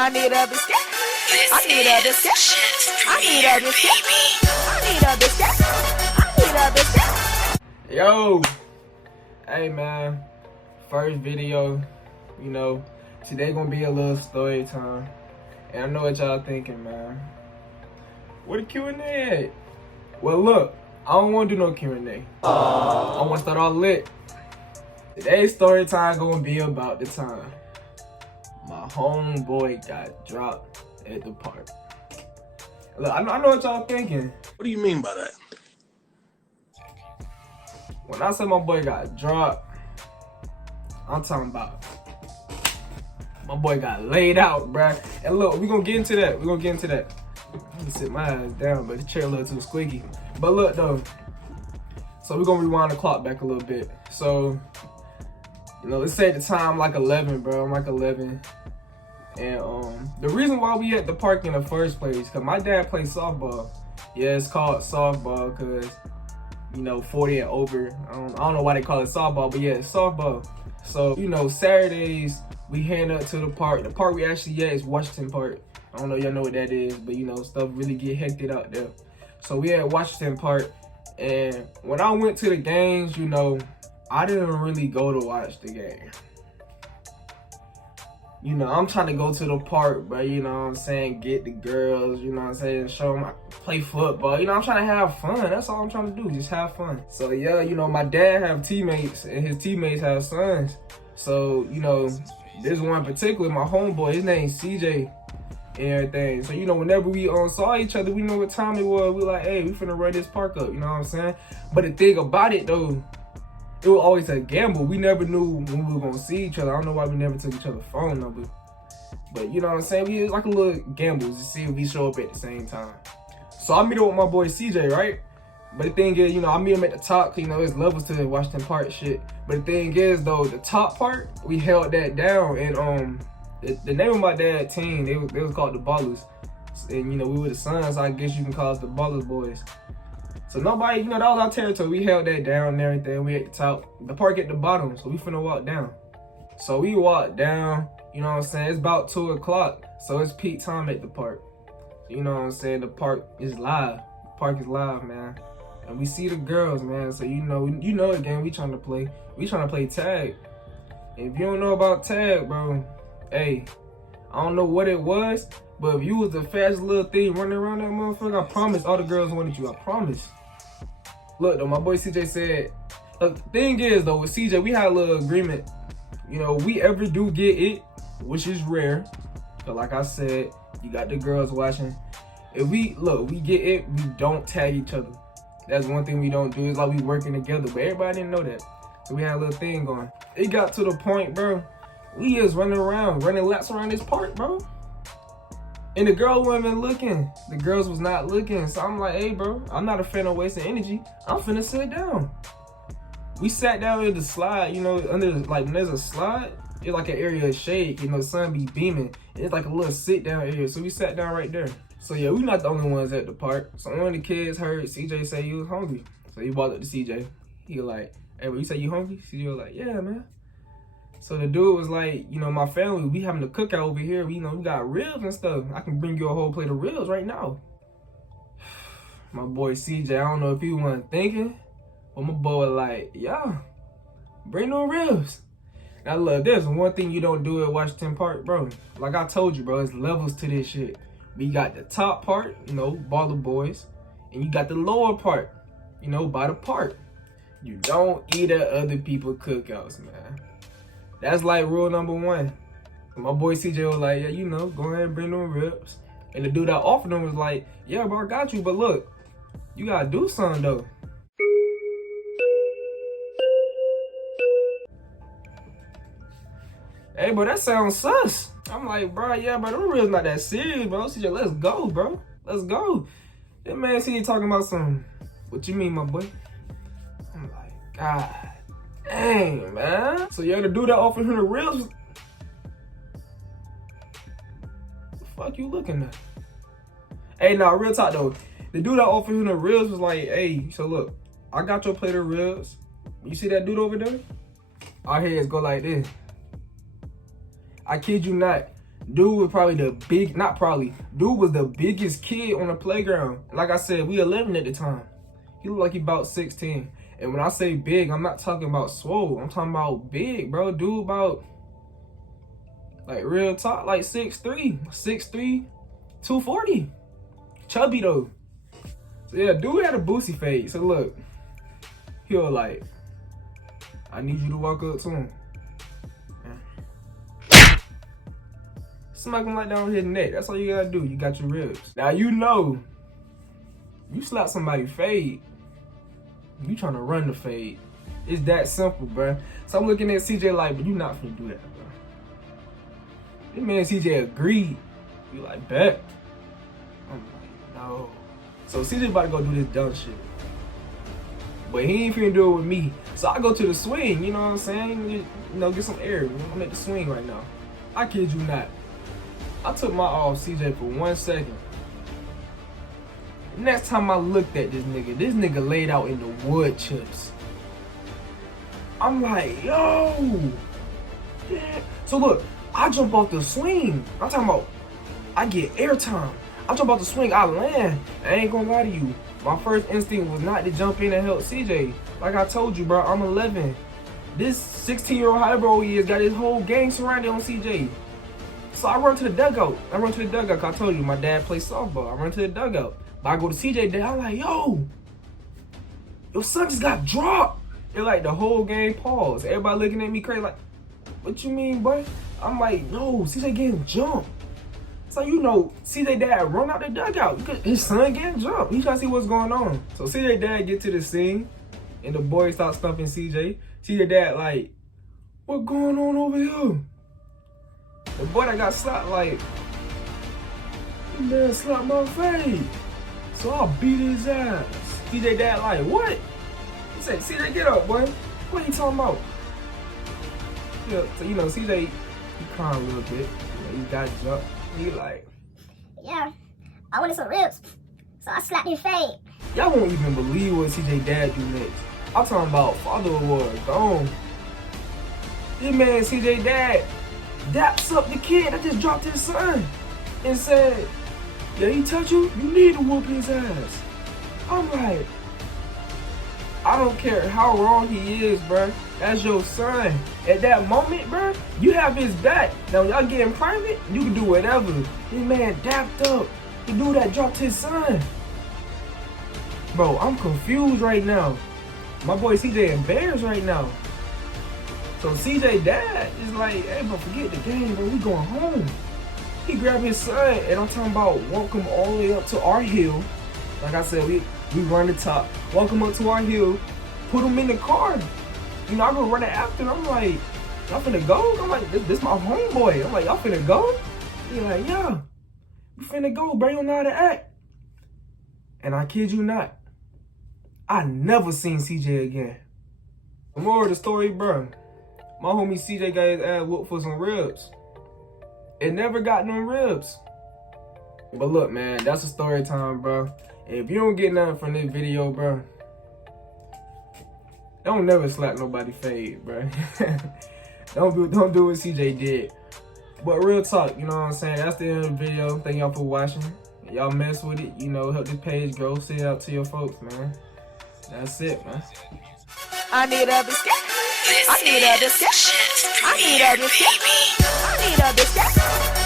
I need a biscuit. I need a biscuit. I need a biscuit. I need a biscuit. I need a biscuit. Yo, hey man, first video, today gonna be a little story time. And I know what y'all thinking, man. What a Q&A at? Well look, I don't wanna do no Q&A. I wanna start all lit. Today's story time gonna be about the time my homeboy got dropped at the park. Look, I know what y'all thinking. What do you mean by that? When I say my boy got dropped, I'm talking about my boy got laid out, bruh. And look, we gonna get into that. I'm gonna sit my ass down, but the chair a little too squeaky. But look though, so we gonna rewind the clock back a little bit. So, let's say at the time like 11, bro. I'm like 11. And the reason why we at the park in the first place, cause my dad plays softball. Yeah, it's called softball cause 40 and over. I don't know why they call it softball, but yeah, it's softball. So, Saturdays we head up to the park. The park we actually at is Washington Park. I don't know y'all know what that is, but stuff really get hectic out there. So we at Washington Park, and when I went to the games, I didn't really go to watch the game. I'm trying to go to the park, but get the girls, show them I play football. I'm trying to have fun. That's all I'm trying to do, just have fun. So yeah, my dad have teammates, and his teammates have sons. So, this one in particular, my homeboy, his name's CJ and everything. So, whenever we saw each other, we know what time it was. We like, hey, we finna run this park up, you know what I'm saying? But the thing about it though, it was always a gamble. We never knew when we were gonna see each other. I don't know why we never took each other's phone number. But you know what I'm saying? We was like a little gamble to see if we show up at the same time. So I meet up with my boy CJ, right? But the thing is, I meet him at the top, cause there's levels to the Washington Park shit. But the thing is though, the top part, we held that down, and the name of my dad's team, they was called the Ballers. And we were the Sons, so I guess you can call us the Ballers boys. So nobody, that was our territory. We held that down and everything. We at the top, the park at the bottom, so we finna walk down. So we walked down, you know what I'm saying? It's about 2 o'clock, so it's peak time at the park. So, you know what I'm saying? The park is live. The park is live, man. And we see the girls, man. So you know the game we trying to play. We trying to play tag. And if you don't know about tag, bro, hey, I don't know what it was, but if you was the fastest little thing running around that motherfucker, I promise all the girls wanted you. I promise. Look though, my boy CJ said, the thing is though, with CJ, we had a little agreement. We ever do get it, which is rare. But like I said, you got the girls watching. If we get it, we don't tag each other. That's one thing we don't do. It's like we working together, but everybody didn't know that. So we had a little thing going. It got to the point, bro, we is running laps around this park, bro. And the girls weren't even looking. The girls was not looking. So I'm like, hey, bro, I'm not a fan of wasting energy. I'm finna sit down. We sat down in the slide, under when there's a slide, it's like an area of shade, the sun be beaming. And it's like a little sit down area. So we sat down right there. So yeah, we're not the only ones at the park. So one of the kids heard CJ say he was hungry. So he walked up to CJ. He was like, hey, you say you hungry? CJ was like, yeah, man. So the dude was like, my family, we having a cookout over here. We got ribs and stuff. I can bring you a whole plate of ribs right now. My boy CJ, I don't know if he wasn't thinking, but my boy was like, yeah, bring no ribs. Now look, there's one thing you don't do at Washington Park, bro. Like I told you, bro, it's levels to this shit. We got the top part, baller boys, and you got the lower part, by the park. You don't eat at other people's cookouts, man. That's like rule number 1. My boy CJ was like, yeah, go ahead and bring them ribs. And the dude that offered them was like, yeah, bro, I got you, but look, you gotta do something though. Hey, bro, that sounds sus. I'm like, bro, yeah, bro, them ribs not that serious, bro. CJ, let's go, bro. Let's go. That man CJ talking about something. What you mean, my boy? I'm like, God dang, man. So yeah, the dude that offered him the ribs, the fuck you looking at? Hey, nah, real talk though. The dude that offered him the ribs was like, hey, so look, I got your plate of ribs. You see that dude over there? Our heads go like this. I kid you not. Dude was probably dude was the biggest kid on the playground. Like I said, we 11 at the time. He looked like he about 16. And when I say big, I'm not talking about swole. I'm talking about big, bro. Dude about, like, real talk, like 6'3", 240. Chubby though. So yeah, dude had a boosie fade. So look, he was like, I need you to walk up to him. Smack him like down his neck. That's all you gotta do. You got your ribs. Now you know, you slap somebody fade, you trying to run the fade. It's that simple, bro. So I'm looking at CJ like, but you not finna do that, bro. This man CJ agreed. You like, bet. I'm like, no. So CJ about to go do this dumb shit. But he ain't finna do it with me. So I go to the swing, you know what I'm saying? You know, get some air. I'm at the swing right now. I kid you not. I took my eye off CJ for 1 second. Next time I looked at this nigga laid out in the wood chips. I'm like, yo. Yeah. So look, I jump off the swing. I'm talking about, I get airtime. I jump off the swing, I land. I ain't gonna lie to you. My first instinct was not to jump in and help CJ. Like I told you, bro, I'm 11. This 16-year-old, however old he is, got his whole gang surrounded on CJ. So I run to the dugout. Cause I told you, my dad plays softball. I run to the dugout. But I go to CJ dad, I'm like, yo, your son just got dropped. They're like, the whole game paused. Everybody looking at me crazy like, what you mean, boy? I'm like, no, CJ getting jumped. So you know, CJ dad run out the dugout because his son getting jumped. He trying to see what's going on. So CJ dad get to the scene and the boys start stumping CJ. CJ dad like, what going on over here? The boy that got slapped like, this man slapped my face. So I beat his ass. CJ dad like, what? He said, CJ, get up, boy. What you talking about? Yeah, so you know, CJ, he crying a little bit. You know, he got jumped. He like, yeah, I wanted some ribs, so I slapped his fade. y'all won't even believe what CJ dad do next. I'm talking about father award, gone. This man, CJ dad, daps up the kid that just dropped his son and said, yeah, he touch you, you need to whoop his ass. I'm like, I don't care how wrong he is, bruh. That's your son. At that moment, bruh, you have his back. Now, y'all get in private, you can do whatever. This man dapped up. The dude that dropped his son. Bro, I'm confused right now. My boy CJ embarrassed right now. So CJ dad is like, hey, bro, forget the game, bro. We going home. He grabbed his son, and I'm talking about walk him all the way up to our hill. Like I said, we run the top, walk him up to our hill, put him in the car. You know, I go running after him. I'm like, y'all finna go? I'm like, this my homeboy. I'm like, y'all finna go? He like, yeah, we finna go, bro. You don't know how to act. And I kid you not, I never seen CJ again. The moral of the story, bro, my homie CJ got his ass whooped for some ribs. It never got no ribs. But look, man, that's a story time, bro. And if you don't get nothing from this video, bro, don't never slap nobody fade, bro. don't do what CJ did. But real talk, you know what I'm saying? That's the end of the video. Thank y'all for watching. Y'all mess with it, you know, help this page grow. Send it out to your folks, man. That's it, man. I need a biscuit. I need a biscuit. I need a biscuit. I need a biscuit.